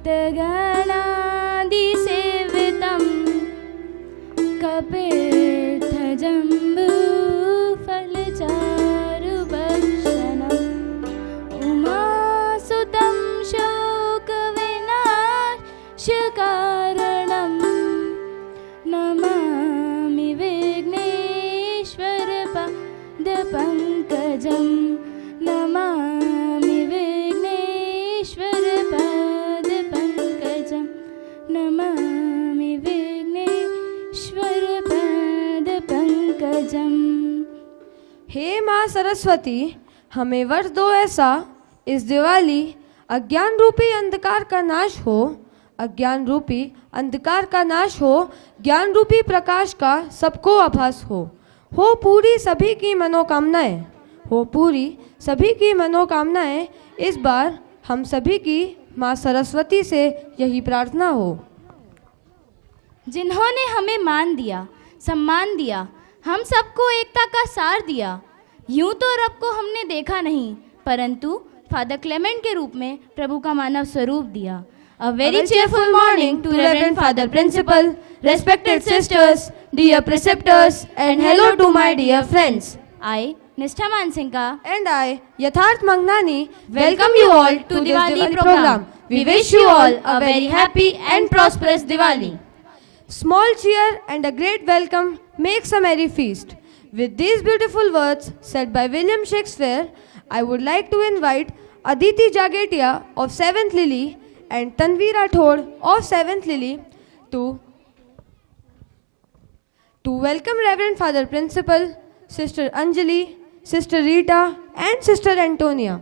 भूतगणादिसेवितं कपित्थजम्बूफलचारुभक्षणम् उमासुतं शोकविनाशकारणं नमामि विघ्नेश्वरपादपङ्कजं नमामि विघ्नेश्वरपादपङ्कजं नमामि विघ्नेश्वरपादपङ्कजम्। हे माँ सरस्वती, हमें वर दो ऐसा इस दिवाली अज्ञान रूपी अंधकार का नाश हो, अज्ञान रूपी अंधकार का नाश हो, ज्ञान रूपी प्रकाश का सबको आभास हो पूरी सभी की मनोकामनाएं, हो पूरी सभी की मनोकामनाएं। इस बार हम सभी की माँ सरस्वती से यही प्रार्थना हो। जिन्होंने हमें मान दिया, सम्मान दिया, हम सबको एकता का सार दिया। यूं तो रब को हमने देखा नहीं, परंतु फादर क्लेमेंट के रूप में प्रभु का मानव स्वरूप दिया। A very cheerful morning to Reverend Father Principal, respected sisters, dear preceptors, and hello to my dear friends. I, Nishtha Mansinka, And I, Yatharth Mangnani, welcome you all to Diwali program. We wish you all a very happy and prosperous Diwali. Small cheer and a great welcome makes a merry feast. With these beautiful words said by William Shakespeare, I would like to invite Aditi Jagetia of 7th Lily and Tanvi Rathod of 7th Lily to welcome Reverend Father Principal, Sister Anjali, Sister Rita and Sister Antonia.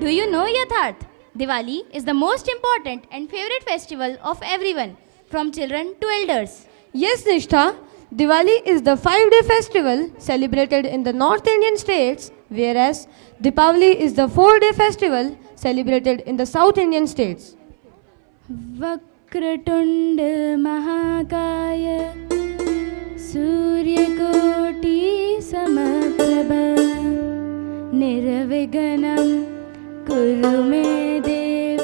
Do you know, Yatharth? Diwali is the most important and favorite festival of everyone, from children to elders. Yes, Nishtha, Diwali is the 5-day festival celebrated in the North Indian states, whereas Deepavali is the 4-day festival celebrated in the South Indian states. Vakratunda महाकाय सूर्यकोटि समप्रभ निर्विघ्नं कुरु मे देव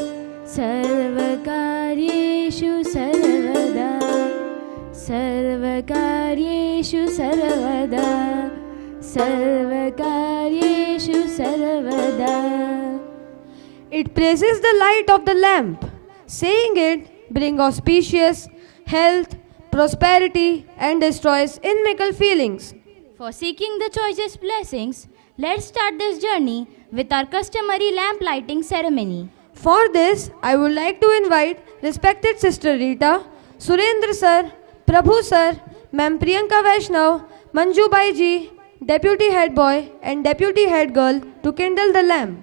सर्वकार्येषु सर्वदा सर्वकार्येषु सर्वदा सर्वकार्येषु सर्वदा. It praises the light of the lamp, saying it brings auspicious health, prosperity, and destroys inimical feelings. For seeking the choicest blessings, let's start this journey with our customary lamp lighting ceremony. For this, I would like to invite respected Sister Rita, Surendra Sir, Prabhu Sir, Ma'am Priyanka Vaishnav, Manju Bai Ji, Deputy Head Boy and Deputy Head Girl to kindle the lamp.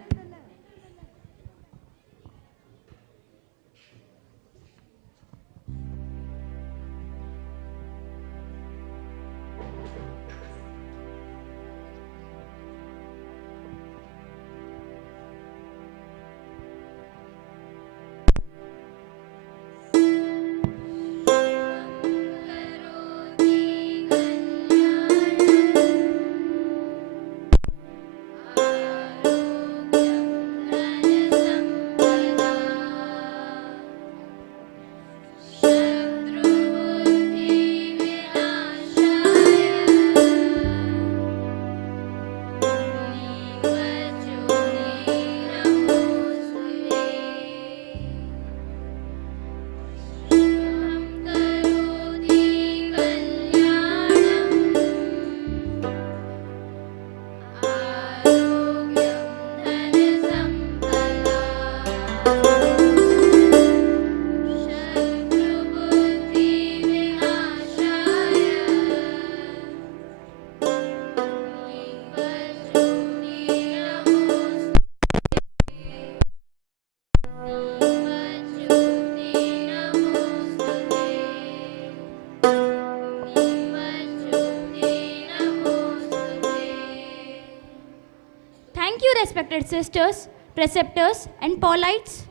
respected sisters, preceptors, and Paulites.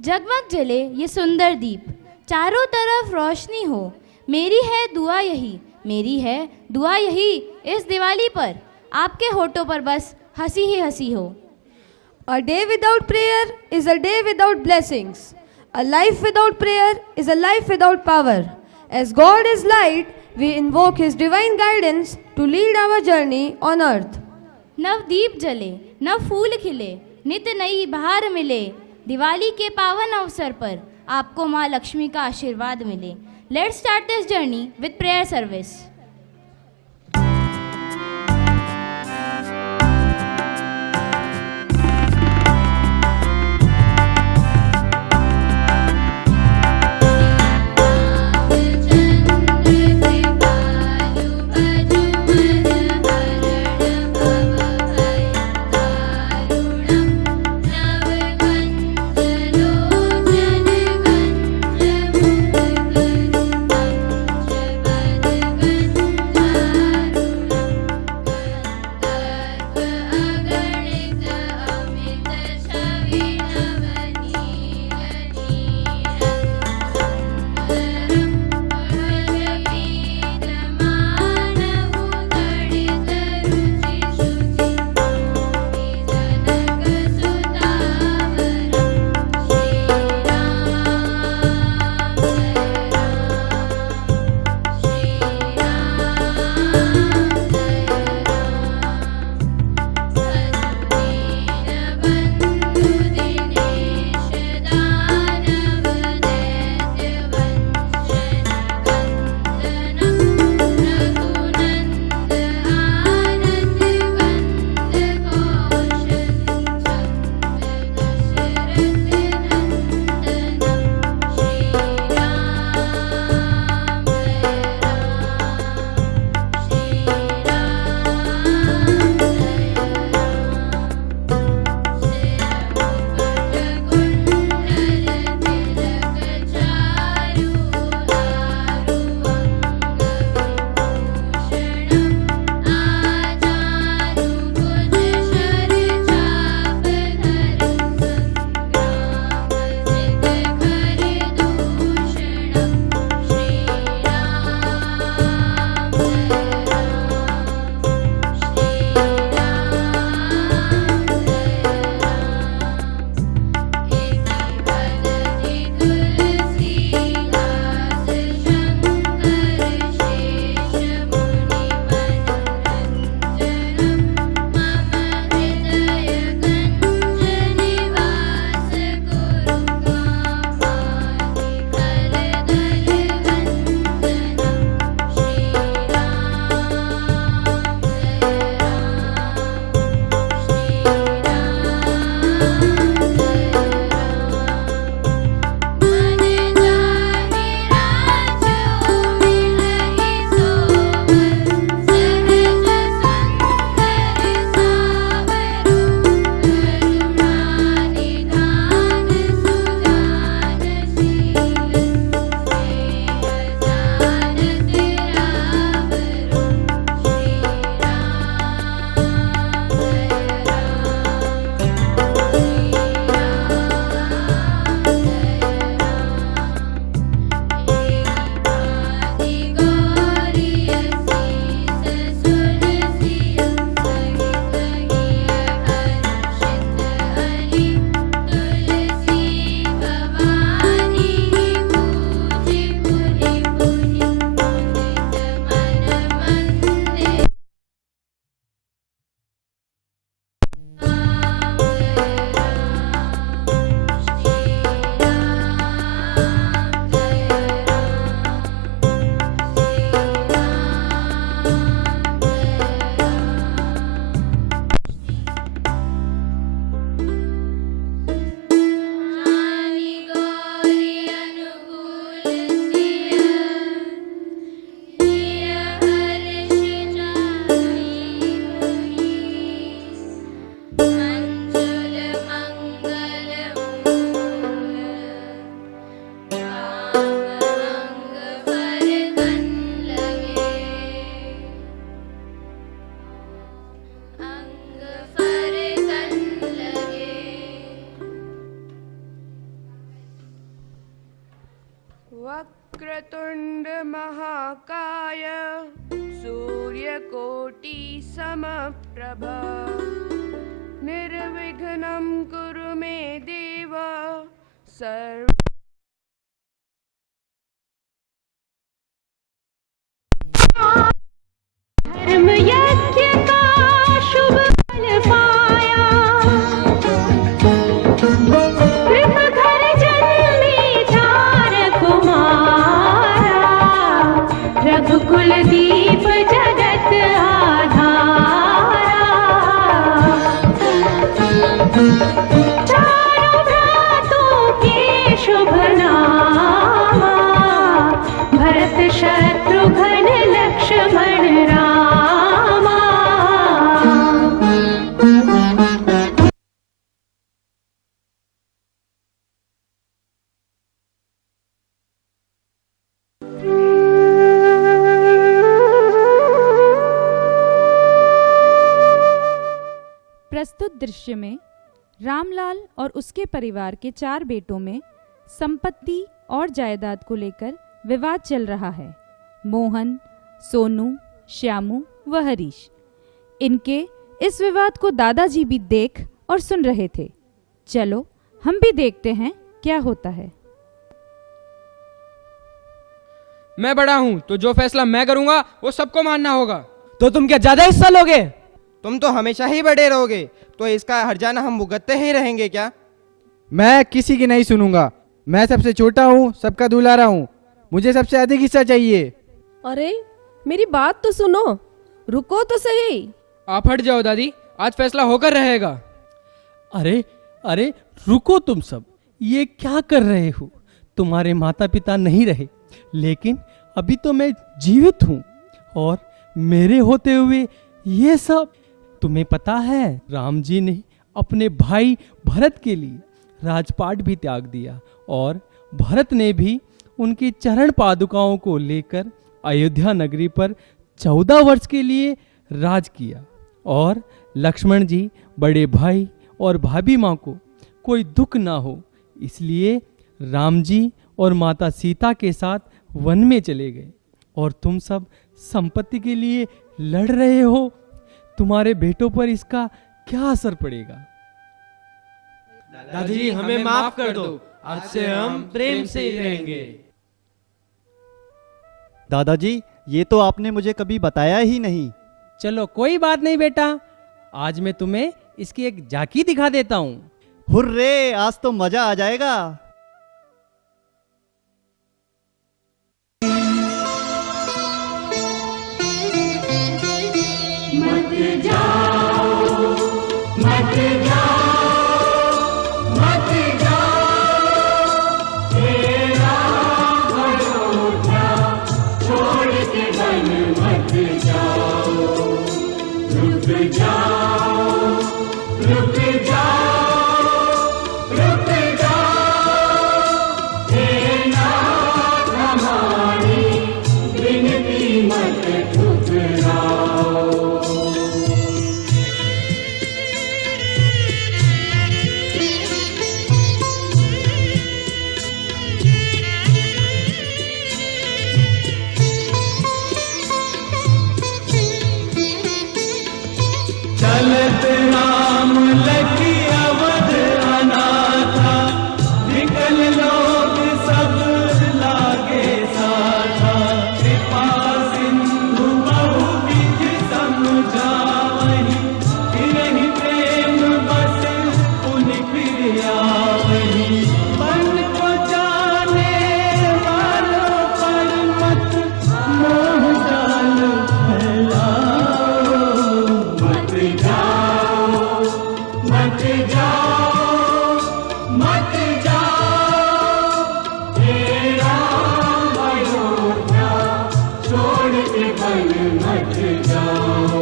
जगमग जले ये सुंदर दीप, चारों तरफ रोशनी हो, मेरी है दुआ यही, मेरी है दुआ यही, इस दिवाली पर आपके होठों पर बस हंसी ही हंसी हो. A day without prayer is a day without blessings. A life without prayer is a life without power. As God is light, we invoke His divine guidance to lead our journey on earth. Navdeep जले, नव फूल खिले, नित्य नई बहार मिले, दिवाली के पावन अवसर पर आपको माँ लक्ष्मी का आशीर्वाद मिले. Let's start this journey with prayer service. क्रतुंड महाकाय सूर्यकोटि समप्रभ निर्विघ्नं कुरु मे देव सर्व धर्म यज्ञ का शुभ फल पाया, कृप घर जन्मे चार कुमारा, रघुकुल दीप जगत आधारा, चारों भ्रातों के शुभ नामा, भरत शत्रुघ्न लक्ष्मण रामा। प्रस्तुत दृश्य में रामलाल और उसके परिवार के 4 बेटों में संपत्ति और जायदाद को लेकर विवाद चल रहा है। मोहन, सोनू, श्यामू व हरीश। इनके इस विवाद को दादाजी भी देख और सुन रहे थे। चलो हम भी देखते हैं क्या होता है। मैं बड़ा हूं तो जो फैसला मैं करूंगा वो सबको मानना होगा। तो तुम क्या ज्यादा हिस्सा लोगे? तुम तो हमेशा ही बड़े रहोगे, तो इसका हर्जाना हम भुगतते ही रहेंगे क्या? मैं किसी की नहीं सुनूंगा। मैं सबसे छोटा हूँ, सबका दुलारा हूँ, मुझे सबसे अधिक हिस्सा चाहिए। अरे मेरी बात तो सुनो, रुको तो सही। आप हट जाओ दादी, आज फैसला होकर रहेगा। अरे अरे रुको तुम सब, ये क्या कर रहे हो? तुम्हारे माता पिता नहीं रहे, लेकिन अभी तो मैं जीवित हूँ और मेरे होते हुए ये सब। तुम्हें पता है राम जी ने अपने भाई भरत के लिए राजपाट भी त्याग दिया और भरत ने भी उनकी चरण पादुकाओं को लेकर अयोध्या नगरी पर 14 वर्ष के लिए राज किया। और लक्ष्मण जी बड़े भाई और भाभी माँ को कोई दुख ना हो, इसलिए राम जी और माता सीता के साथ वन में चले गए। और तुम सब संपत्ति के लिए लड़ रहे हो। तुम्हारे बेटों पर इसका क्या असर पड़ेगा? दादाजी हमें माफ कर दो, आज से हम प्रेम से ही रहेंगे। दादाजी ये तो आपने मुझे कभी बताया ही नहीं। चलो कोई बात नहीं बेटा, आज मैं तुम्हें इसकी एक झांकी दिखा देता हूँ। हुर्रे, आज तो मजा आ जाएगा। मत जाओ, मत जाओ, मत जाओ, तेरा अयोध्या छोड़ के वन मत जाओ। रुक जाओ, रुक जाओ, रुक जाओ, हे नाथ हमारी विनती मत ठुकराओ। चलत राम लखी अवध अनाथा, विकल लोग सब लागे साथा। कृपा सिंधु बहु विध समझावहि, फिरहि प्रेम बस पुनि फिर आवहि। मन को जाने वालों पर मत मोह जाल फैलाओ। मत जाओ, मत जाओ, मत जाओ, हे राम अयोध्या छोड़ के वन मत जाओ।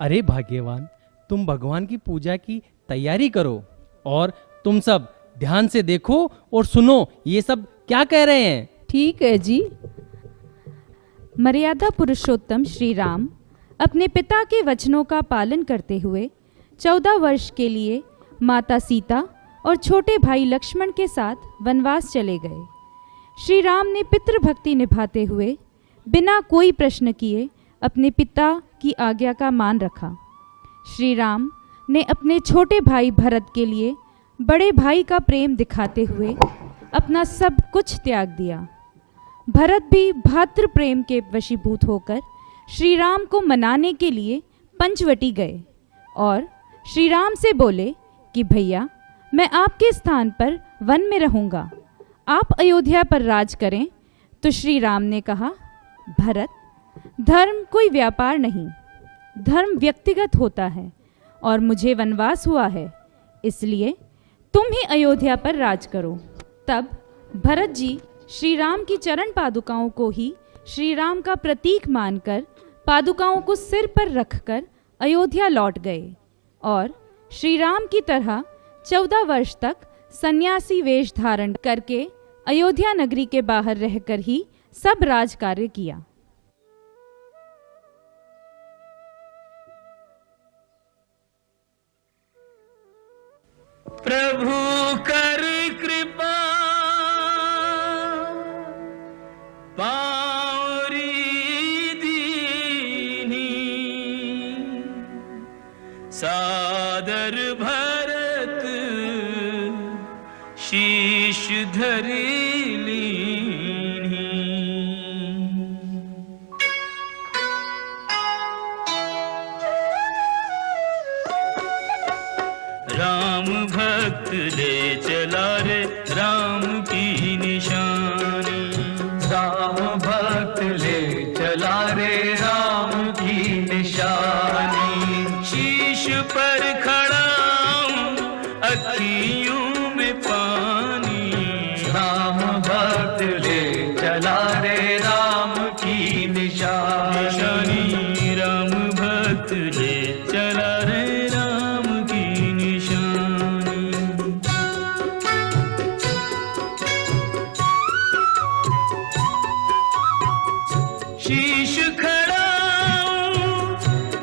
अरे भाग्यवान, तुम भगवान की पूजा की तैयारी करो। और तुम सब ध्यान से देखो और सुनो ये सब क्या कह रहे हैं। ठीक है जी। मर्यादा पुरुषोत्तम श्री राम अपने पिता के वचनों का पालन करते हुए 14 वर्ष के लिए माता सीता और छोटे भाई लक्ष्मण के साथ वनवास चले गए। श्री राम ने पितृभक्ति निभाते हुए बिना कोई प्रश्न किए अपने पिता की आज्ञा का मान रखा। श्री राम ने अपने छोटे भाई भरत के लिए बड़े भाई का प्रेम दिखाते हुए अपना सब कुछ त्याग दिया। भरत भी भातृ प्रेम के वशीभूत होकर श्री राम को मनाने के लिए पंचवटी गए और श्री राम से बोले कि भैया, मैं आपके स्थान पर वन में रहूँगा, आप अयोध्या पर राज करें। तो श्री राम ने कहा, भरत, धर्म कोई व्यापार नहीं, धर्म व्यक्तिगत होता है और मुझे वनवास हुआ है, इसलिए तुम ही अयोध्या पर राज करो। तब भरत जी श्री राम की चरण पादुकाओं को ही श्री राम का प्रतीक मानकर पादुकाओं को सिर पर रखकर अयोध्या लौट गए और श्री राम की तरह 14 वर्ष तक सन्यासी वेश धारण करके अयोध्या नगरी के बाहर रहकर ही सब राज कार्य किया। प्रभु कर कृपा पावरी दीनी, सादर भरत शीश धरी लीनी। राम भक्त ले चला रे राम की निशानी, राम भक्त ले चला रे राम की निशानी। शीश पर खड़ा हूँ अखियों में पानी, राम भक्त ले चला रे राम की निशानी। राम भक्त ले चला रे राम की निशानी। शीश खड़ा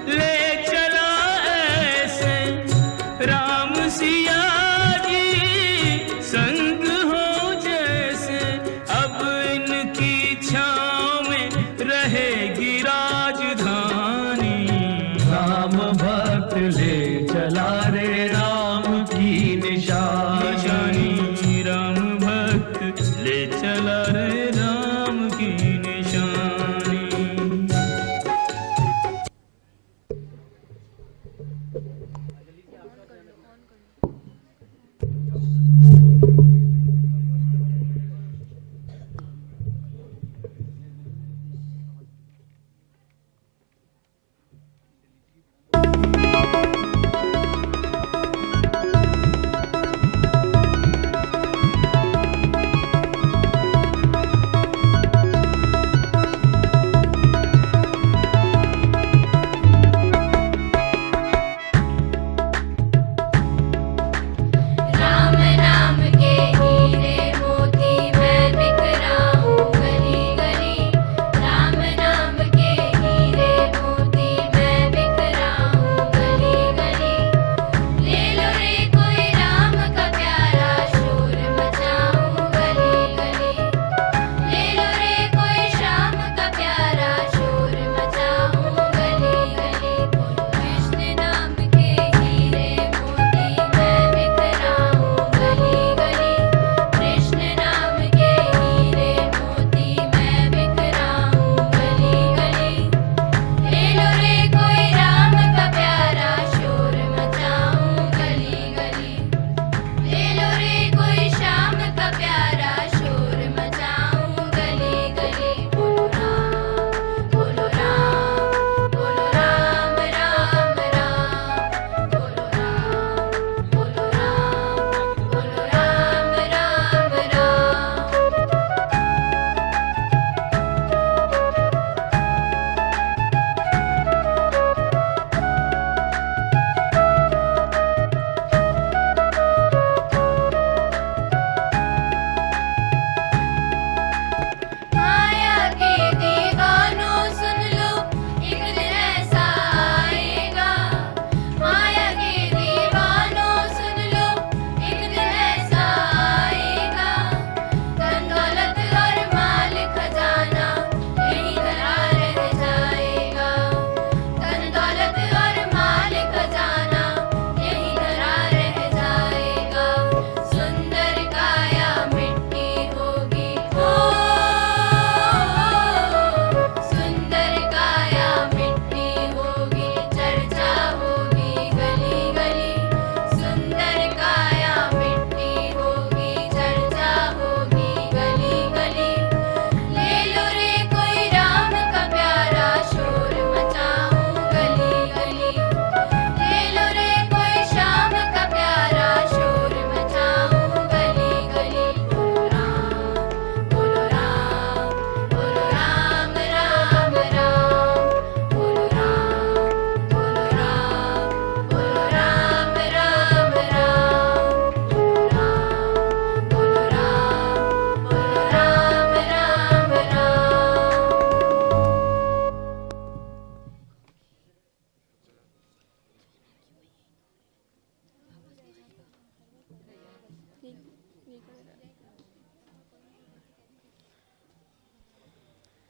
ले चला ऐसे राम सिया जी संग हो जैसे। अब इनकी छाँव में रहेगी राजधानी, राम भक्त ले चला रे राम की निशानी। राम भक्त ले चला रे राम की निशानी।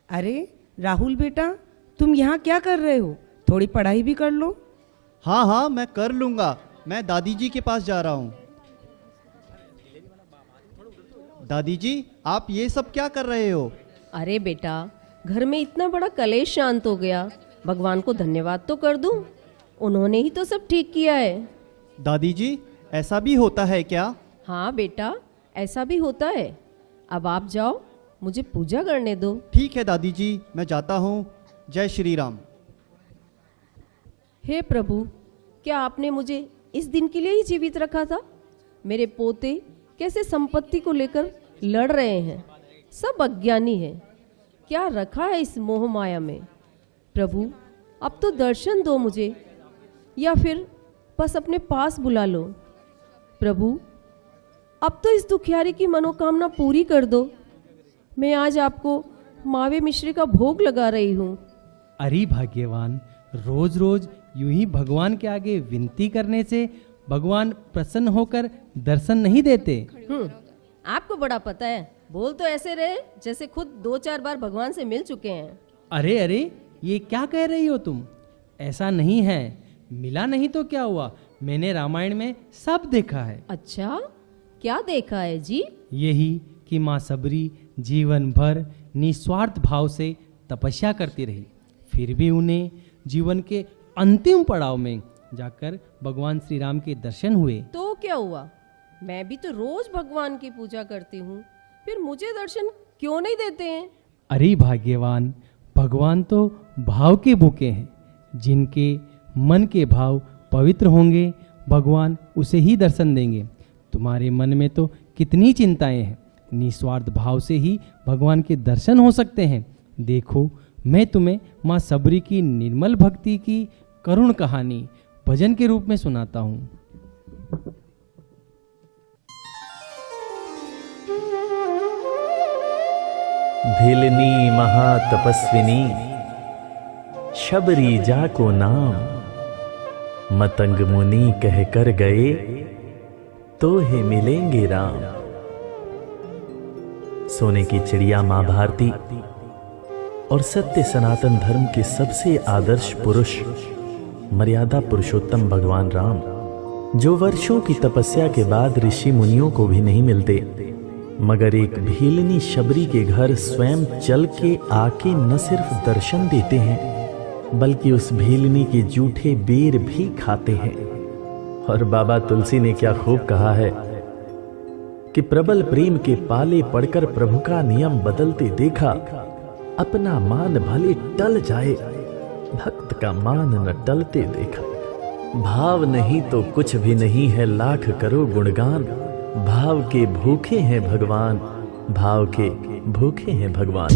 अरे राहुल बेटा, तुम यहाँ क्या कर रहे हो? थोड़ी पढ़ाई भी कर लो। हाँ हाँ, मैं कर लूँगा। मैं दादी जी के पास जा रहा हूँ। दादी जी, आप ये सब क्या कर रहे हो? अरे बेटा, घर में इतना बड़ा कलेश शांत हो गया, भगवान को धन्यवाद तो कर दूं। उन्होंने ही तो सब ठीक किया है। दादी जी, ऐसा भी होता है क्या? हाँ बेटा, ऐसा भी होता है। अब आप जाओ, मुझे पूजा करने दो। ठीक है दादी जी, मैं जाता हूँ। जय श्री राम। हे प्रभु, क्या आपने मुझे इस दिन के लिए ही जीवित रखा था? मेरे पोते कैसे संपत्ति को लेकर लड़ रहे हैं, सब अज्ञानी है। क्या रखा है इस मोह माया में? प्रभु, अब तो दर्शन दो मुझे, या फिर बस अपने पास बुला लो। प्रभु, अब तो इस दुखियारी की मनोकामना पूरी कर दो। मैं आज आपको मावे मिश्री का भोग लगा रही हूँ। अरे भाग्यवान, रोज रोज यूं ही भगवान के आगे विनती करने से भगवान प्रसन्न होकर दर्शन नहीं देते। आपको बड़ा पता है। बोल तो ऐसे रहे जैसे खुद 2-4 बार भगवान से मिल चुके हैं। अरे अरे, ये क्या कह रही हो तुम? ऐसा नहीं है। मिला नहीं तो क्या हुआ, मैंने रामायण में सब देखा है। अच्छा, क्या देखा है जी? यही कि माँ सबरी जीवन भर निस्वार्थ भाव से तपस्या करती रही, फिर भी उन्हें जीवन के अंतिम पड़ाव में जाकर भगवान श्री राम के दर्शन हुए। तो क्या हुआ? मैं भी तो रोज भगवान की पूजा करती हूँ, फिर मुझे दर्शन क्यों नहीं देते हैं? अरे भाग्यवान, भगवान तो भाव के भूखे हैं। जिनके मन के भाव पवित्र होंगे, भगवान उसे ही दर्शन देंगे। तुम्हारे मन में तो कितनी चिंताएं हैं, निस्वार्थ भाव से ही भगवान के दर्शन हो सकते हैं। देखो, मैं तुम्हें माँ सबरी की निर्मल भक्ति की करुण कहानी भजन के रूप में सुनाता हूँ। भिलनी महातपस्विनी, शबरी जाको नाम। मतंग मुनि कह कर गए, तो हे मिलेंगे राम। सोने की चिड़िया मां भारती और सत्य सनातन धर्म के सबसे आदर्श पुरुष, मर्यादा पुरुषोत्तम भगवान राम, जो वर्षों की तपस्या के बाद ऋषि मुनियों को भी नहीं मिलते, मगर एक भीलनी शबरी के घर स्वयं चल के आके न सिर्फ दर्शन देते हैं, बल्कि उस भीलनी के जूठे बेर भी खाते हैं। और बाबा तुलसी ने क्या खूब कहा है कि प्रबल प्रेम के पाले पड़कर प्रभु का नियम बदलते देखा, अपना मान भले टल जाए, भक्त का मान न टलते देखा। भाव नहीं तो कुछ भी नहीं है, लाख करो गुणगान। भाव के भूखे हैं भगवान, भाव के भूखे हैं भगवान।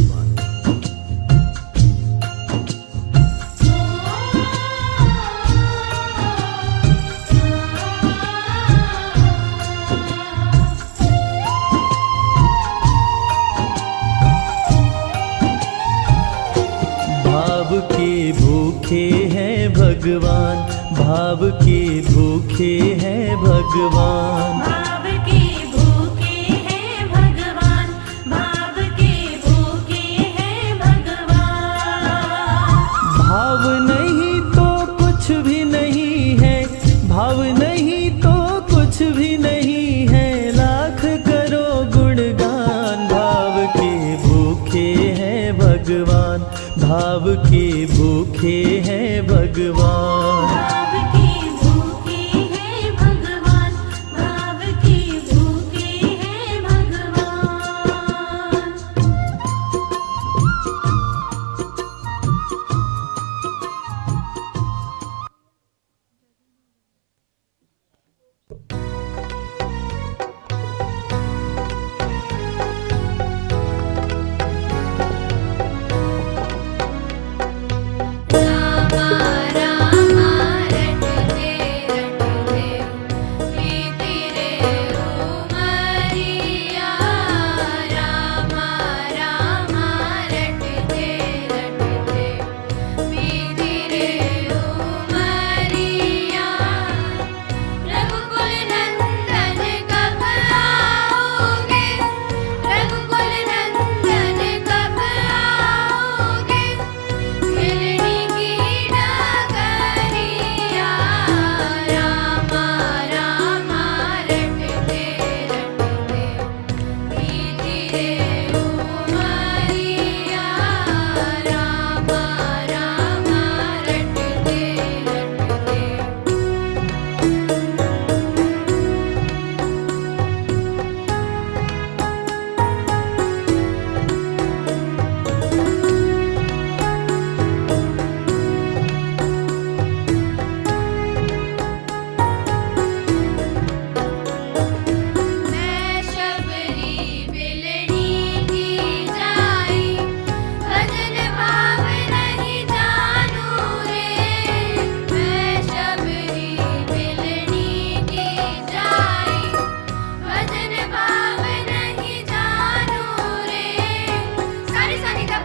भाव के भूखे हैं भगवान, भाव के भूखे हैं भगवान। भाव के भूखे हैं भगवान, भाव के भूखे हैं भगवान। भाव नहीं तो कुछ भी नहीं है, भाव नहीं तो कुछ भी नहीं है, लाख करो गुणगान। भाव के भूखे हैं भगवान, भाव के भूखे हैं भगवान। भाव के भूखे हैं भगवान, भाव के भूखे हैं भगवान। राम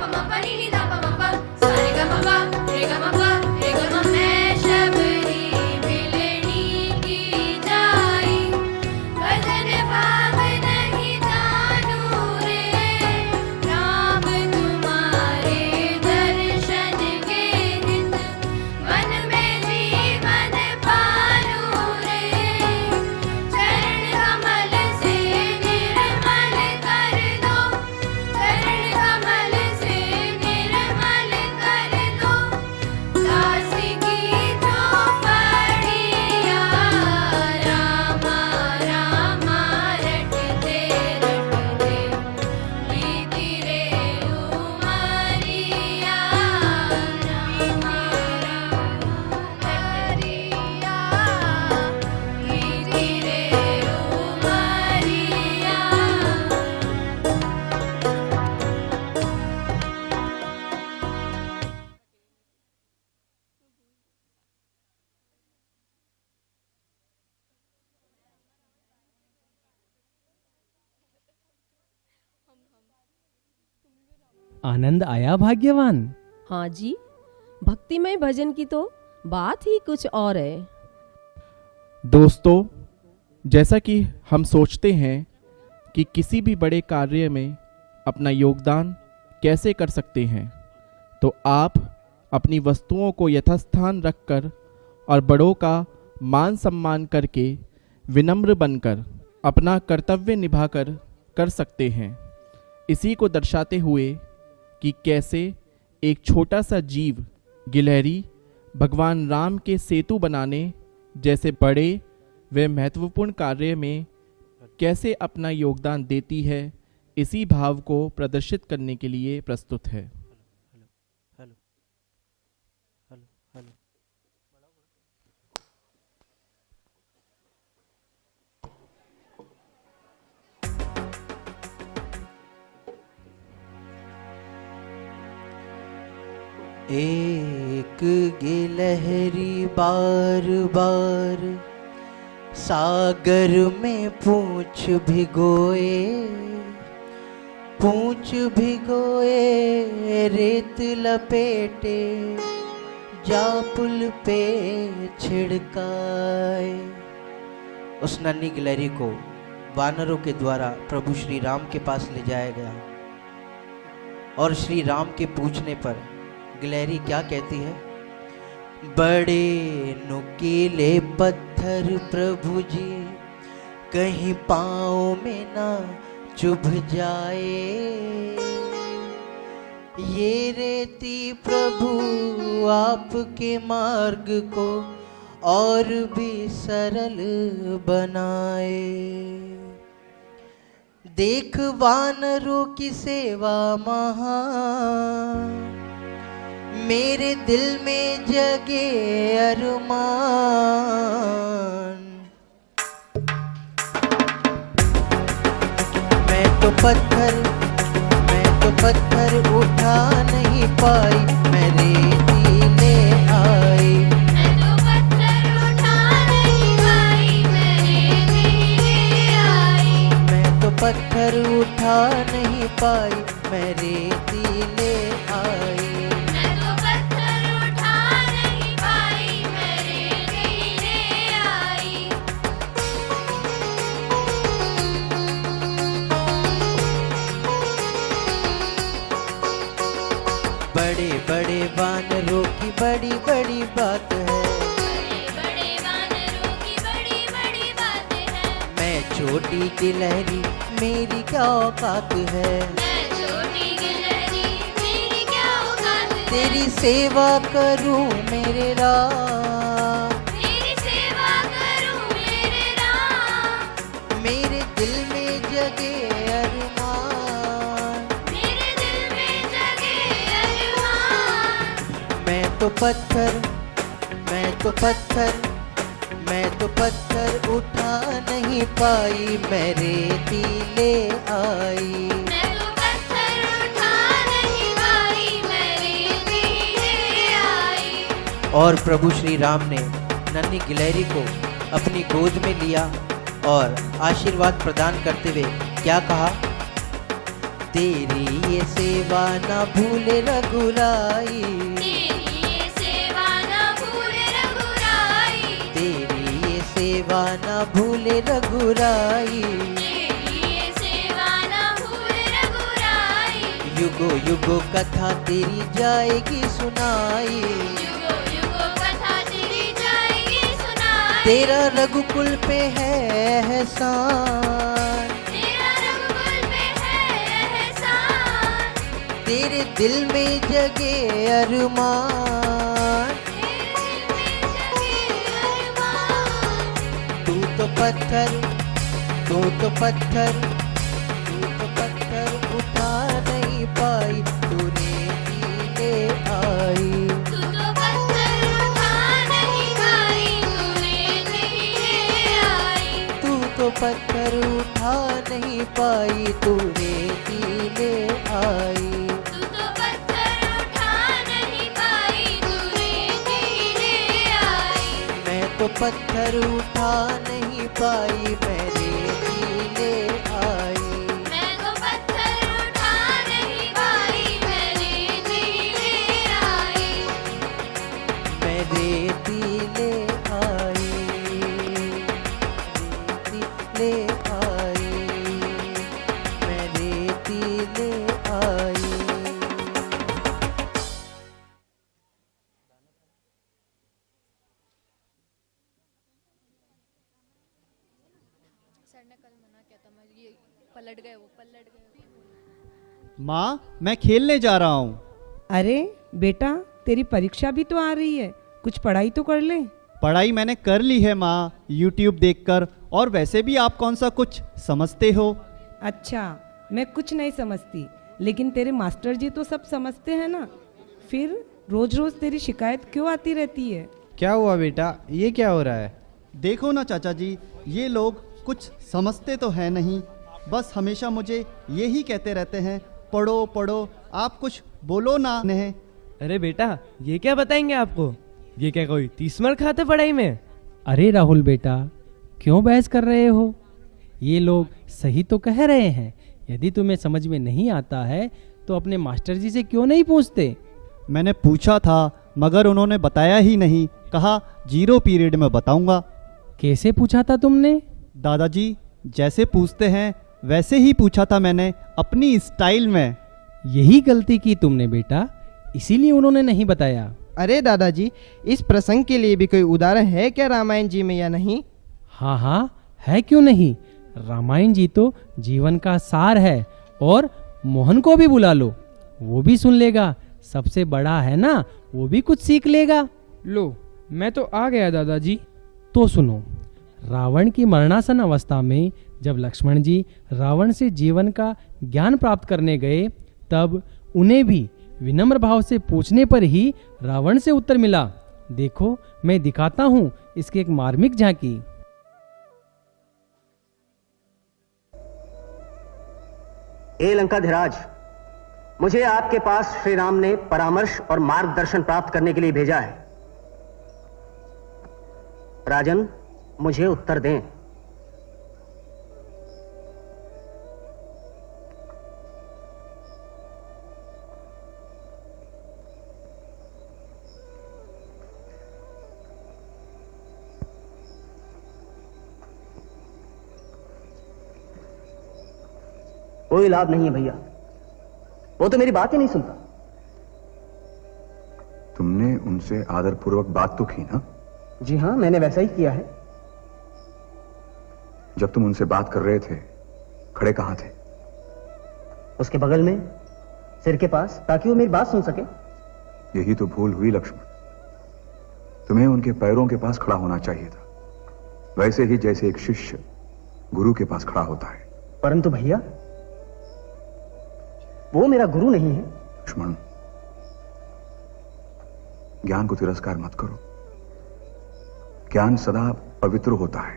म प नि नि दा प म प सा रे ग म प रे ग म प रे ग म मैं शबरी बिलनी की जाई भजन भाव नहीं जानु रे राम तुम्हारे दर्शन के हित मन में जीवन पालू रे चरण कमल से निर्मल कर दो चरण कमल से निर्मल कर दो दास की झोपड़िया रामा रामा रटते रटते बीती रे उमरिया रामा रामा हरिया बीती रे उमरिया। आनंद आया भाग्यवान? हाँ जी, भक्तिमय भजन की तो बात ही कुछ और है। दोस्तों, जैसा कि हम सोचते हैं कि किसी भी बड़े कार्य में अपना योगदान कैसे कर सकते हैं, तो आप अपनी वस्तुओं को यथास्थान रखकर और बड़ों का मान सम्मान करके विनम्र बनकर अपना कर्तव्य निभाकर कर सकते हैं। इसी को दर्शाते हुए कि कैसे एक छोटा सा जीव गिलहरी भगवान राम के सेतु बनाने जैसे बड़े व महत्वपूर्ण कार्य में कैसे अपना योगदान देती है, इसी भाव को प्रदर्शित करने के लिए प्रस्तुत है। एक गिलहरी बार बार सागर में पूंछ भिगोए रेत लपेटे जा पुल पे छिड़काए। उस नन्ही गिलहरी को वानरों के द्वारा प्रभु श्री राम के पास ले जाया गया और श्री राम के पूछने पर गिलहरी क्या कहती है? बड़े नुकीले पत्थर प्रभु जी कहीं पाँव में ना चुभ जाए, ये रेती प्रभु आपके मार्ग को और भी सरल बनाए। देख वानरों की सेवा महान, मेरे दिल में जगे अरमान। मैं तो पत्थर उठा नहीं पाई, मैं रेती ले आई। मैं तो पत्थर उठा नहीं पाई, मैं रेती ले आई। मैं तो पत्थर उठा नहीं पाई, मैं रेती ले आई। मैं तो पत्थर उठा नहीं पाई, मैं रेती ले आई। बड़े बड़े वानरों की बड़ी बड़ी बात है, बड़े बड़े वानरों की बड़ी बड़ी बात है। मैं छोटी गिलहरी मेरी क्या औकात है। मैं छोटी गिलहरी मेरी क्या औकात है। तेरी सेवा करूं मेरे राम, तेरी सेवा करूं मेरे राम। मेरे दिल में जगे अरमान। मेरे दिल में जगे अरमान। मैं तो पत्थर उठा नहीं पाई, मैं रेती ले आई। मैं तो पत्थर उठा नहीं पाई, मैं रेती ले आई। और प्रभु श्री राम ने नन्ही गिलहरी को अपनी गोद में लिया और आशीर्वाद प्रदान करते हुए क्या कहा? तेरी ये सेवा ना भूले रघुराई, तेरी ये सेवा न भूले रघुराई, तेरी ये सेवा ना भूले रघुराई। तेरी ये सेवा न भूले रघुराई, युगो युगो कथा तेरी जाएगी सुनाई, युगो युगो कथा तेरी जाएगी सुनाई। तेरा रघुकुल पे है एहसान, तेरा रघुकुल पे है एहसान, तेरे दिल में जगे अरमान। तेरे दिल में जगे अरमान। तू तो पत्थर, तू तो पत्थर, तू तो पत्थर उठा नहीं पाई, तूने ले आई। तू तो पत्थर उठा नहीं पाई, तूने ले आई। तू तो पत्थर उठा नहीं पाई, तूने ले आई। तू तो पत्थर उठा नहीं पाई, तूने ले आई। मैं तो पत्थर उठा नहीं पाई, मेरे ले आई। मैं तो पत्थर उठा नहीं पाई, मेरे ले आई। मैं रेती ले आई, रेती ले आई, मैं रेती ले आई। माँ, मैं खेलने जा रहा हूँ। अरे बेटा, तेरी परीक्षा भी तो आ रही है, कुछ पढ़ाई तो कर ले। पढ़ाई मैंने कर ली है माँ, YouTube देखकर। और वैसे भी आप कौन सा कुछ समझते हो? अच्छा, मैं कुछ नहीं समझती, लेकिन तेरे मास्टर जी तो सब समझते हैं ना। फिर रोज रोज तेरी शिकायत क्यों आती रहती है? क्या हुआ बेटा, ये क्या हो रहा है? देखो ना चाचा जी, ये लोग कुछ समझते तो है नहीं, बस हमेशा मुझे यही कहते रहते हैं, पढ़ो पढ़ो, आप कुछ बोलो ना नहीं। अरे बेटा, ये क्या बताएंगे आपको? ये क्या कोई 30 मार्क खाते पढ़ाई में? अरे राहुल बेटा, क्यों बहस कर रहे हो? ये लोग सही तो कह रहे हैं। यदि तुम्हें समझ में नहीं आता है तो अपने मास्टर जी से क्यों नहीं पूछते? मैंने पूछा था, मगर उन्होंने बताया ही नहीं, कहा 0 पीरियड में बताऊंगा। कैसे पूछा था तुमने? दादाजी, जैसे पूछते हैं वैसे ही पूछा था मैंने, अपनी स्टाइल में। यही गलती की तुमने बेटा, इसीलिए उन्होंने नहीं बताया। अरे दादाजी, इस प्रसंग के लिए भी कोई उदाहरण है क्या रामायण जी में या नहीं? हाँ हाँ, है क्यों नहीं। रामायण जी तो जीवन का सार है। और मोहन को भी बुला लो, वो भी सुन लेगा। सबसे बड़ा है ना, वो भी कुछ सीख लेगा। लो, मैं तो आ गया दादाजी। तो सुनो, रावण की मरणासन अवस्था में जब लक्ष्मण जी रावण से जीवन का ज्ञान प्राप्त करने गए, तब उन्हें भी विनम्र भाव से पूछने पर ही रावण से उत्तर मिला। देखो, मैं दिखाता हूँ इसकी एक मार्मिक झांकी। हे लंकाधिराज, मुझे आपके पास श्री राम ने परामर्श और मार्गदर्शन प्राप्त करने के लिए भेजा है। राजन, मुझे उत्तर दें। कोई लाभ नहीं है भैया, वो तो मेरी बात ही नहीं सुनता। तुमने उनसे आदरपूर्वक बात तो की ना? जी हाँ, मैंने वैसा ही किया है। जब तुम उनसे बात कर रहे थे, खड़े कहां थे? उसके बगल में, सिर के पास, ताकि वो मेरी बात सुन सके। यही तो भूल हुई लक्ष्मण, तुम्हें उनके पैरों के पास खड़ा होना चाहिए था, वैसे ही जैसे एक शिष्य गुरु के पास खड़ा होता है। परंतु भैया, वो मेरा गुरु नहीं है। लक्ष्मण, ज्ञान को तिरस्कार मत करो। ज्ञान सदा पवित्र होता है।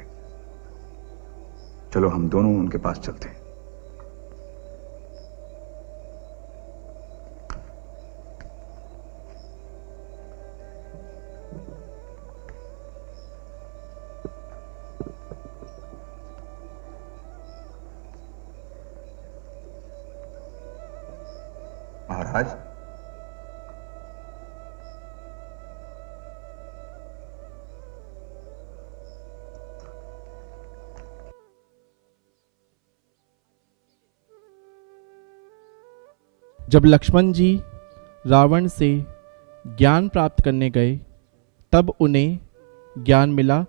चलो हम दोनों उनके पास चलते हैं। महाराज। जब लक्ष्मण जी रावण से ज्ञान प्राप्त करने गए तब उन्हें ज्ञान मिला,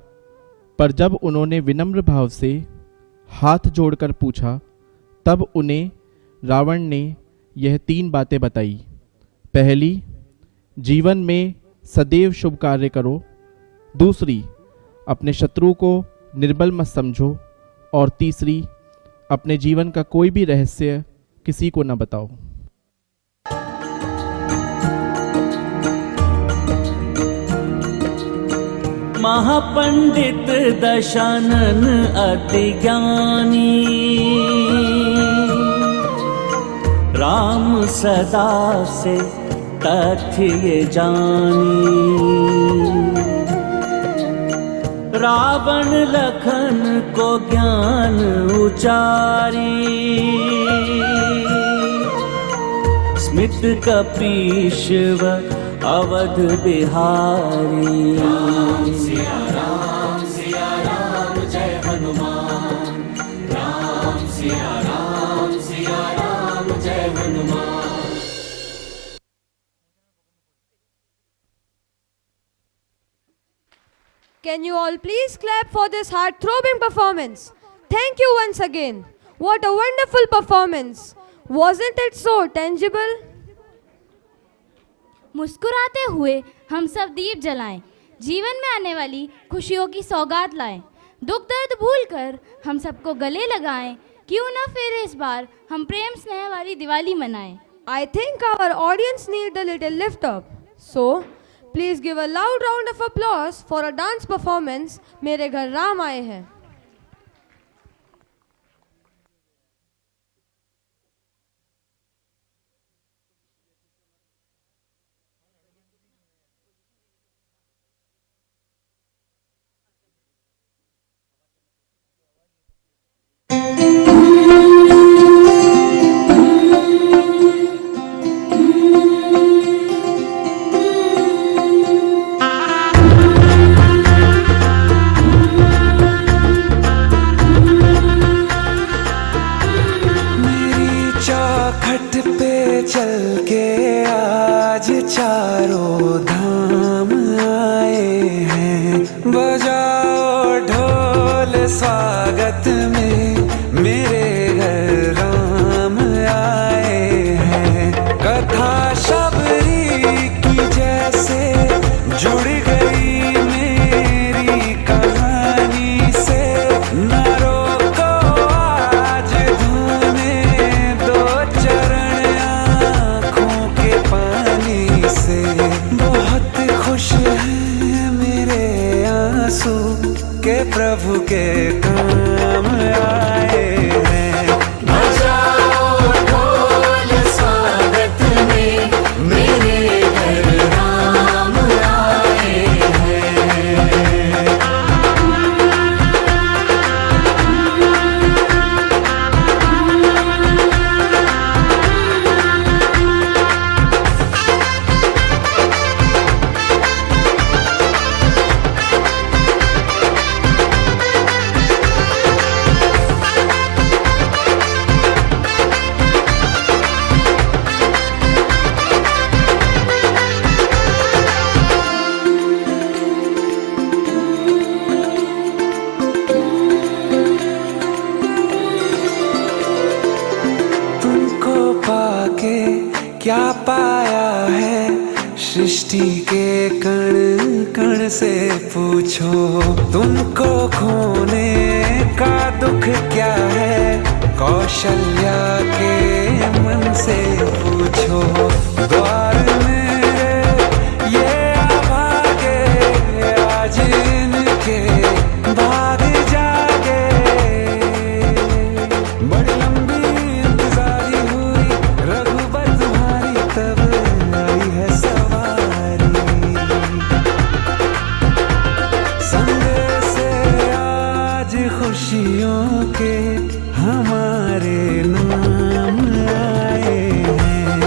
पर जब उन्होंने विनम्र भाव से हाथ जोड़कर पूछा तब उन्हें रावण ने यह 3 बातें बताई। पहली, जीवन में सदैव शुभ कार्य करो। दूसरी, अपने शत्रु को निर्बल मत समझो। और तीसरी, अपने जीवन का कोई भी रहस्य किसी को न बताओ। महापंडित दशानन अति ज्ञानी, राम सदा से तथ्य ये जानी। रावण लखन को ज्ञान उचारी, स्मित कपीश व अवध बिहारी। राम सिया राम जय हनुमान। राम सिया राम जय Hanuman. Can you all please clap for this heart-throbbing performance? Thank you once again. What a wonderful performance. Wasn't it so tangible? मुस्कुराते हुए हम सब दीप जलाएं, जीवन में आने वाली खुशियों की सौगात लाएं, दुख दर्द भूलकर हम सबको गले लगाएं। क्यों ना फिर इस बार हम प्रेम स्नेह वाली दिवाली मनाएं। I think our audience need a little lift up. So, please give a loud round of applause for a dance performance, मेरे घर राम आए हैं। सृष्टि के कण कण से पूछो, तुमको खोने का दुख क्या है, कौशल्या के मन से पूछो। द्वार मेरे ये अभागे, आज इनके भाग जागे। बड़ी लंबी इंतजारी हुई रघुबर तुम्हारी, तब आई है सवारी। संदेश आज खुशियों के हमारे नाम आए हैं।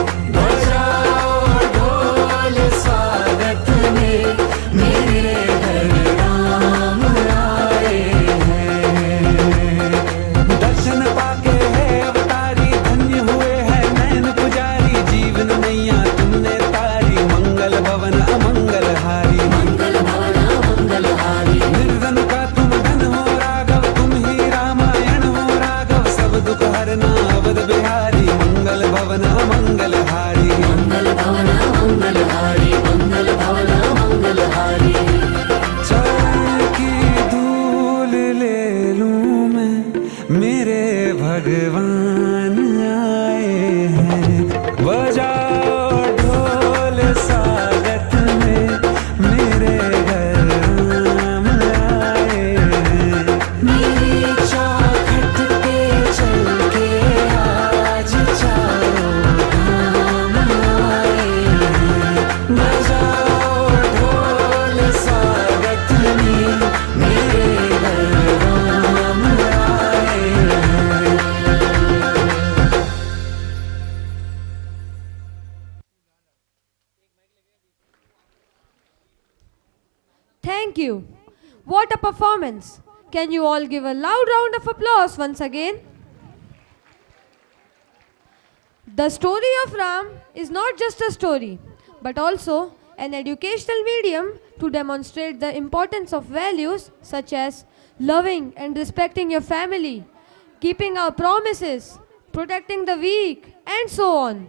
Thank you. What a performance. Can you all give a loud round of applause once again? The story of Ram is not just a story, but also an educational medium to demonstrate the importance of values such as loving and respecting your family, keeping our promises, protecting the weak, and so on.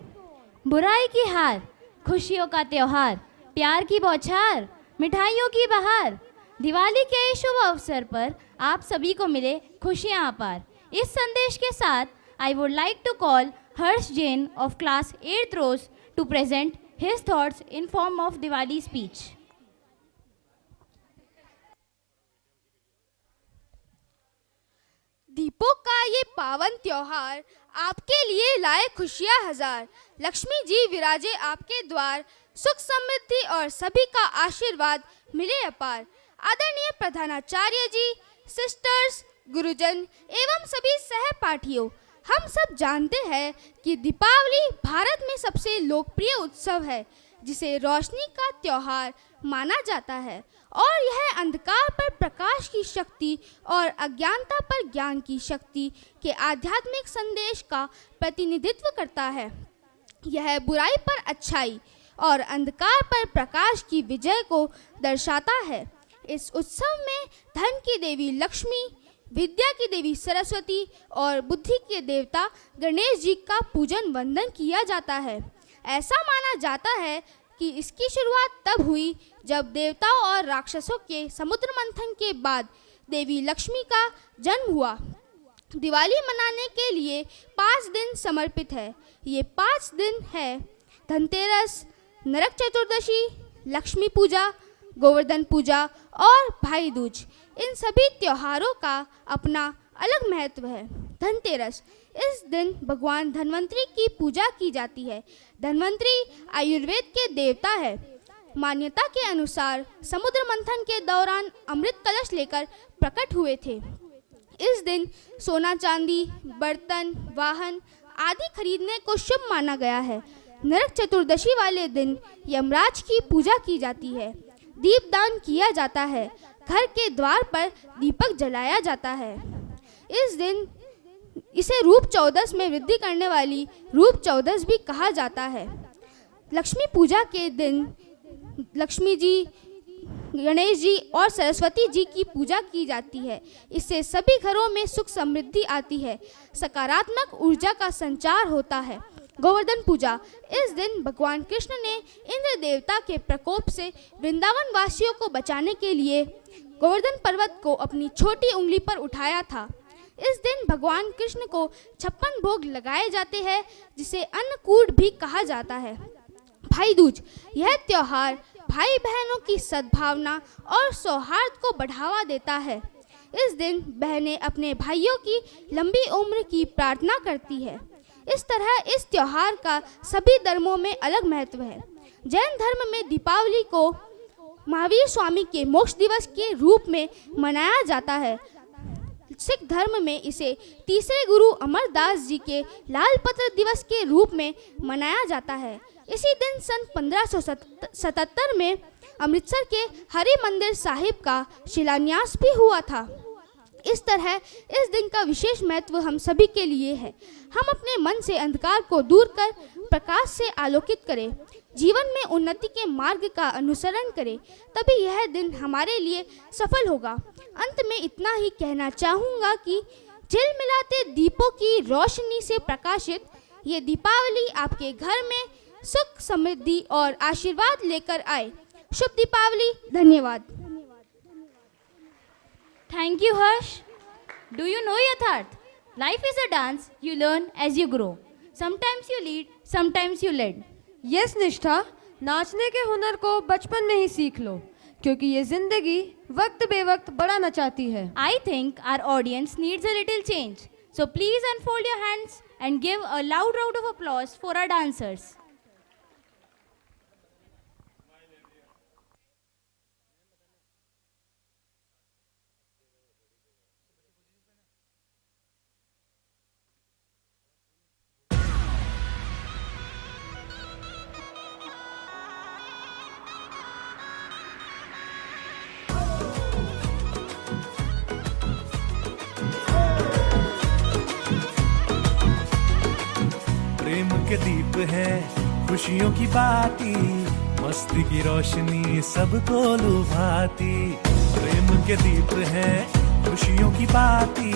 बुराई की हार, खुशियों का त्योहार, प्यार की बौछार, मिठाइयों की बहार। दिवाली के इस शुभ अवसर पर आप सभी को मिले खुशियां अपार। इस संदेश के साथ I would like to call Harsh Jain of class 8th rows to present his thoughts in form of Diwali speech. दीपों का ये पावन त्योहार आपके लिए लाए खुशियां हजार। लक्ष्मी जी विराजे आपके द्वार, सुख समृद्धि और सभी का आशीर्वाद मिले अपार। आदरणीय प्रधानाचार्य जी, सिस्टर्स, गुरुजन एवं सभी सहपाठियों, हम सब जानते हैं कि दीपावली भारत में सबसे लोकप्रिय उत्सव है जिसे रोशनी का त्योहार माना जाता है और यह अंधकार पर प्रकाश की शक्ति और अज्ञानता पर ज्ञान की शक्ति के आध्यात्मिक संदेश का प्रतिनिधित्व करता है। यह बुराई पर अच्छाई और अंधकार पर प्रकाश की विजय को दर्शाता है। इस उत्सव में धन की देवी लक्ष्मी, विद्या की देवी सरस्वती और बुद्धि के देवता गणेश जी का पूजन वंदन किया जाता है। ऐसा माना जाता है कि इसकी शुरुआत तब हुई जब देवताओं और राक्षसों के समुद्र मंथन के बाद देवी लक्ष्मी का जन्म हुआ। दिवाली मनाने के लिए 5 दिन समर्पित है। ये 5 दिन है धनतेरस, नरक चतुर्दशी, लक्ष्मी पूजा, गोवर्धन पूजा और भाई दूज। इन सभी त्योहारों का अपना अलग महत्व है। धनतेरस, इस दिन भगवान धन्वंतरी की पूजा की जाती है। धन्वंतरी आयुर्वेद के देवता है। मान्यता के अनुसार समुद्र मंथन के दौरान अमृत कलश लेकर प्रकट हुए थे। इस दिन सोना चांदी, बर्तन, वाहन आदि खरीदने को शुभ माना गया है। नरक चतुर्दशी वाले दिन यमराज की पूजा की जाती है। दीपदान किया जाता है। घर के द्वार पर दीपक जलाया जाता है। इस दिन इसे रूप चौदस में वृद्धि करने वाली रूप चौदस भी कहा जाता है। लक्ष्मी पूजा के दिन लक्ष्मी जी, गणेश जी और सरस्वती जी की पूजा की जाती है। इससे सभी घरों में सुख समृद्धि आती है, सकारात्मक ऊर्जा का संचार होता है। गोवर्धन पूजा, इस दिन भगवान कृष्ण ने इंद्र देवता के प्रकोप से वृंदावन वासियों को बचाने के लिए गोवर्धन पर्वत को अपनी छोटी उंगली पर उठाया था। इस दिन भगवान कृष्ण को 56 भोग लगाए जाते हैं जिसे अन्नकूट भी कहा जाता है। भाई दूज, यह त्योहार भाई बहनों की सद्भावना और सौहार्द को बढ़ावा देता है। इस दिन बहनें अपने भाइयों की लंबी उम्र की प्रार्थना करती है। इस तरह इस त्योहार का सभी धर्मों में अलग महत्व है। जैन धर्म में दीपावली को महावीर स्वामी के मोक्ष दिवस के रूप में मनाया जाता है। सिख धर्म में इसे तीसरे गुरु अमरदास जी के लाल पत्र दिवस के रूप में मनाया जाता है। इसी दिन सन 1577 में अमृतसर के हरि मंदिर साहिब का शिलान्यास भी हुआ था। इस तरह इस दिन का विशेष महत्व हम सभी के लिए है। हम अपने मन से अंधकार को दूर कर प्रकाश से आलोकित करें, जीवन में उन्नति के मार्ग का अनुसरण करें, तभी यह दिन हमारे लिए सफल होगा। अंत में इतना ही कहना चाहूँगा कि झिलमिलाते दीपों की रोशनी से प्रकाशित ये दीपावली आपके घर में सुख, समृद्धि और आशीर्वाद लेकर आए। शुभ दीपावली। धन्यवाद। Thank you, Harsh. Do you know Yatharth? Life is a dance you learn as you grow. Sometimes you lead, sometimes you led. Yes, निष्ठा, नाचने के हुनर को बचपन में ही सीख लो, क्योंकि ये जिंदगी वक्त बेवक्त बढ़ाना चाहती है। I think our audience needs a little change. So please unfold your hands and give a loud round of applause for our dancers. दीप है खुशियों की बाती, मस्ती की रोशनी सबको लुभाती। प्रेम के दीप है खुशियों की बाती,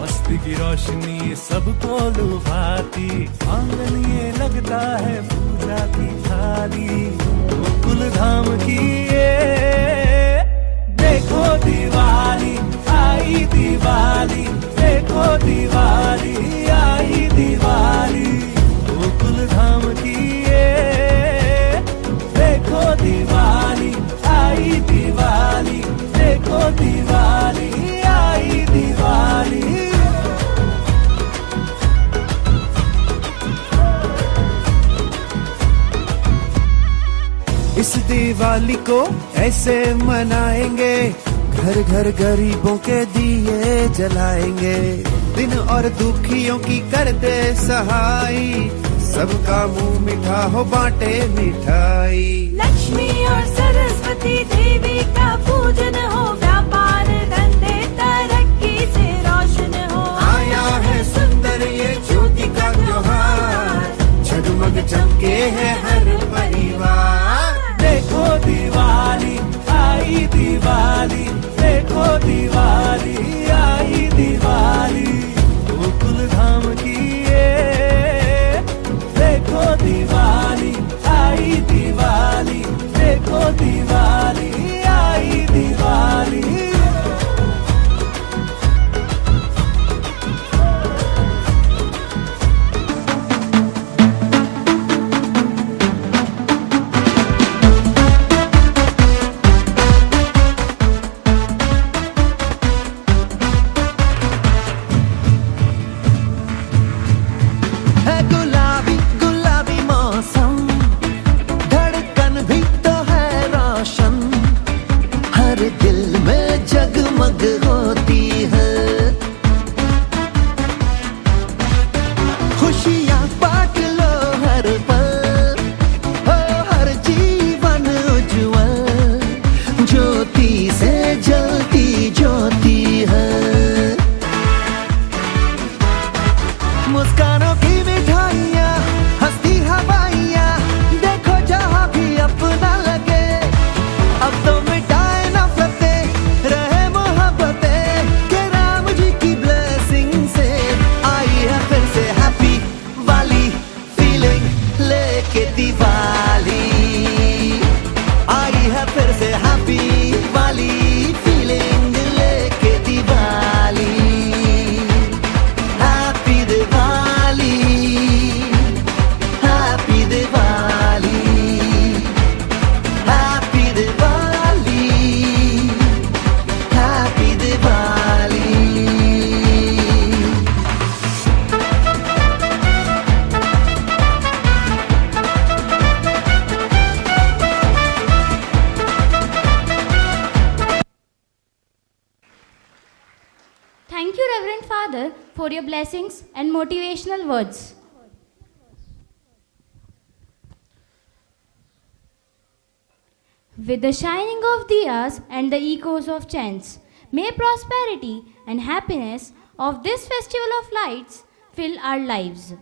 मस्ती की रोशनी सबको लुभाती। आंगन ये लगता है पूजा की थाली, गोकुल धाम की ये देखो दिवाली आई दिवाली, देखो दिवाली आई दिवाली, गोकुल धाम की ये देखो दिवाली आई दिवाली, देखो दिवाली आई दिवाली। इस दिवाली को ऐसे मनाएंगे, घर घर गरीबों के दिए जलाएंगे। दिन और दुखियों की करते सहाय, सबका मुंह मीठा हो बांटे मिठाई। लक्ष्मी और सरस्वती देवी का पूजन हो, व्यापार धंधे तरक्की से रोशन हो। आया है सुंदर ये ज्योति का त्योहार, जगमग चमके है हर परिवार। देखो दिवाली आई दिवाली, देखो दिवाली आई दिवाली, गोकुल धाम की ये देखो दिवाली आई दिवाली, देखो दिवाली आई दिवाली। है गुलाबी गुलाबी मौसम, धड़कन भी तो है रोशन, हर दिल में जगमग होती है। खुशियाँ बांट लो हर पल, हो हर जीवन उज्जवल, ज्योति से जलती ज्योति है। मुस्कानों की मिठाइयाँ, हंसती हवाइयाँ, देखो जहाँ भी अपना लगे। अब तो मिटाए नफरतें, रहे मोहब्बतें, के राम जी की ब्लेसिंग से आई है फिर से हैप्पी वाली फीलिंग लेके दिवाली। आई है फिर से हैप्पी वाली फीलिंग लेके Diwali. Happy Diwali, happy Diwali, happy Diwali, happy Diwali. Thank you, Reverend Father, for your blessings and motivational words. With the shining of diyas and the echoes of chants, may prosperity and happiness of this festival of lights fill our lives.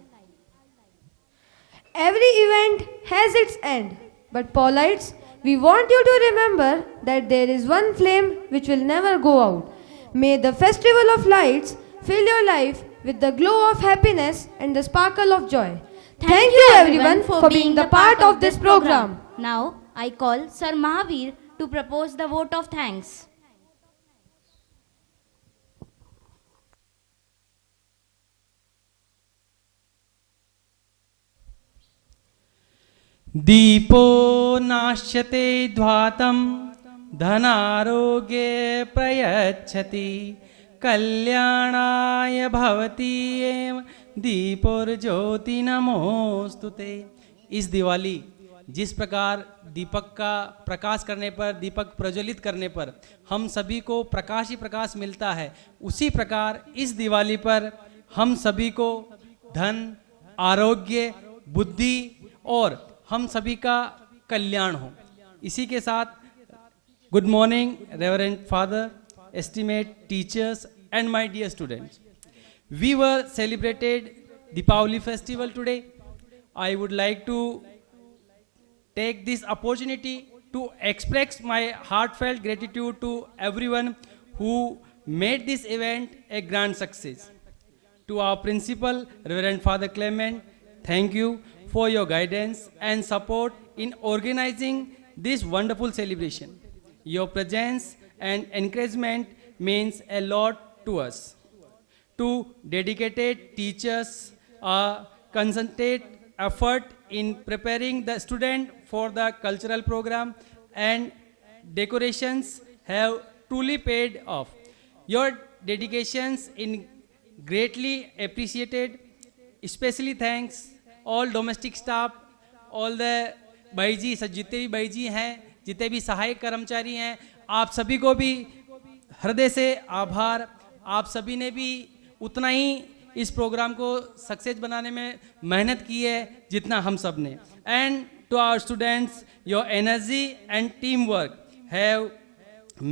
Every event has its end, but Paulites, we want you to remember that there is one flame which will never go out. May the festival of lights fill your life with the glow of happiness and the sparkle of joy. Thank you everyone for being the part of this program. Now, I call Sir Mahavir to propose the vote of thanks. दीपो नाश्यते ध्वातं धनारोग्ये प्रयच्छति कल्याणाय भवति एव दीपोर्ज्योति नमोस्तुते। इस दिवाली जिस प्रकार दीपक का प्रकाश करने पर, दीपक प्रज्वलित करने पर हम सभी को प्रकाश ही प्रकाश मिलता है, उसी प्रकार इस दिवाली पर हम सभी को धन, आरोग्य, बुद्धि और हम सभी का कल्याण हो। इसी के साथ good morning reverend father, estimate teachers and my dear students. We were celebrated Deepavali festival today. I would like to take this opportunity to express my heartfelt gratitude to everyone who made this event a grand success. To our principal, Reverend Father Clement, thank you for your guidance and support in organizing this wonderful celebration. Your presence and encouragement means a lot to us. To dedicated teachers, concentrate effort in preparing the student for the cultural program and decorations have truly paid off. Your dedications in greatly appreciated. Especially thanks all domestic staff, all the भाईजी, जितने भी भाईजी हैं, जितने भी सहायक कर्मचारी हैं, आप सभी को भी हृदय से आभार। आप सभी ने भी उतना ही इस प्रोग्राम को सक्सेस बनाने में मेहनत की है जितना हम सब ने। And to our students, your energy and team work have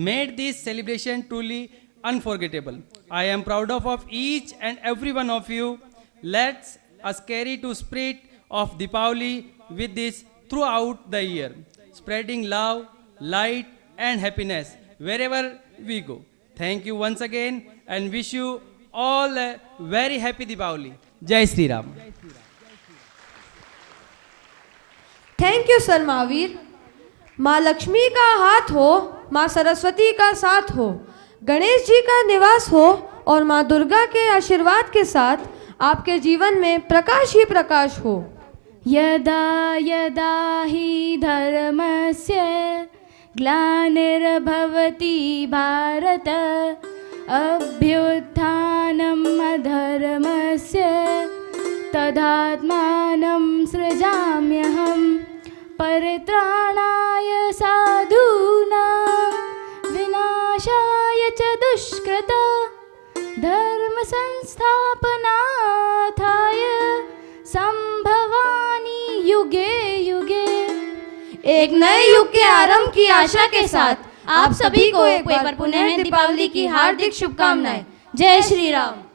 made this celebration truly unforgettable. I am proud of each and every one of you. Let's us carry to spirit of Deepavali with this throughout the year, spreading love, light and happiness wherever we go. Thank you once again and wish you all a very happy Deepavali. Jai Shri Ram. Thank you sir Mahavir. माँ लक्ष्मी का हाथ हो, माँ सरस्वती का साथ हो, गणेश जी का निवास हो और माँ दुर्गा के आशीर्वाद के साथ आपके जीवन में प्रकाश ही प्रकाश हो। यदा यदा हि धर्मस्य ग्लानिर्भवति भारत अभ्युत्थानम् अधर्मस्य तदात्मानं सृजाम्यहम् परित्राणाय साधूनां विनाशाय च दुष्कृत धर्म संस्थापनार्थाय संभवामि युगे युगे। एक नए युग के आरंभ की आशा के साथ आप सभी को एक बार पुनः दीपावली की हार्दिक शुभकामनाएं। जय श्री राम।